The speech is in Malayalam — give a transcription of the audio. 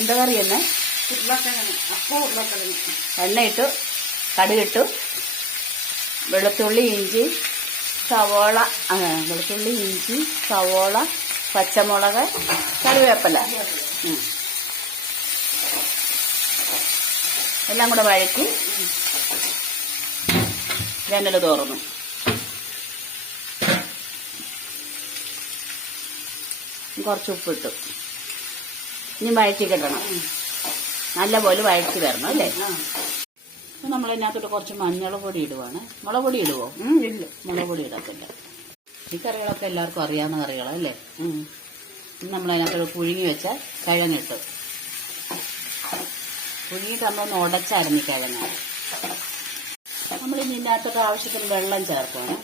എന്താ കറി തന്നെ? എണ്ണയിട്ടു, കടുകിട്ടു, വെളുത്തുള്ളി ഇഞ്ചി സവോള, വെളുത്തുള്ളി ഇഞ്ചി സവോള പച്ചമുളക് കറിവേപ്പില എല്ലാം കൂടെ വഴറ്റി ജനൽ തുറന്നു. കുറച്ച് ഉപ്പിട്ടു. ഇനി വഴറ്റി കിട്ടണം, നല്ലപോലെ വഴറ്റി വരണം അല്ലേ. നമ്മൾ ഇതിനകത്തോട്ട് കുറച്ച് മഞ്ഞൾ പൊടി ഇടുവാണ്. മുളക് പൊടി ഇടുവോ? ഇല്ല, മുളക് പൊടി ഇടത്തില്ല. ഈ കറികളൊക്കെ എല്ലാവർക്കും അറിയാവുന്ന കറികളല്ലേ. നമ്മൾ അതിനകത്തോട്ട് പുഴുങ്ങി വെച്ച കിഴങ്ങിട്ടു. പുഴുങ്ങിയിട്ട് നമ്മളൊന്ന് ഉടച്ചായിരുന്നു കിഴങ്ങ്. നമ്മൾ ഇതിനകത്തോട്ട് ആവശ്യത്തിന് വെള്ളം ചേർക്കണം.